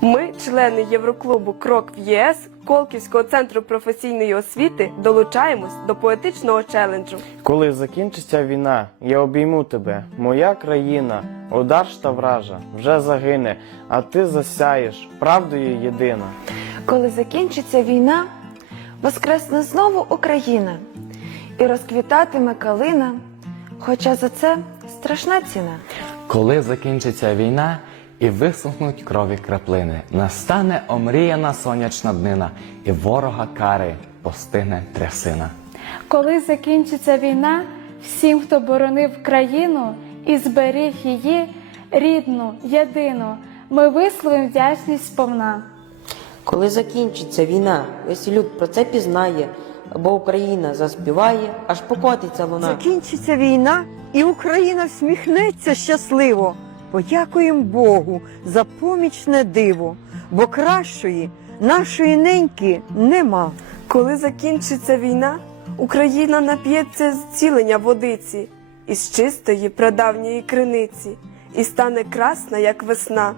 Ми, члени Євроклубу Крок в ЄС Колківського центру професійної освіти, долучаємось до поетичного челенджу. Коли закінчиться війна, я обійму тебе, моя країна, удар та вража, вже загине, а ти засяєш, правдою єдина. Коли закінчиться війна, воскресне знову Україна і розквітатиме калина, хоча за це страшна ціна. Коли закінчиться війна і висохнуть крові краплини, настане омріяна сонячна днина, і ворога кари постигне трясина. Коли закінчиться війна, всім, хто боронив країну і зберіг її рідну, єдину, ми висловимо вдячність сповна. Коли закінчиться війна, весь люд про це пізнає, бо Україна заспіває, аж покотиться луна. Закінчиться війна, і Україна всміхнеться щасливо. Подякуємо Богу за помічне диво, бо кращої нашої неньки нема. Коли закінчиться війна, Україна нап'ється зцілення водиці із чистої прадавньої криниці і стане красна, як весна.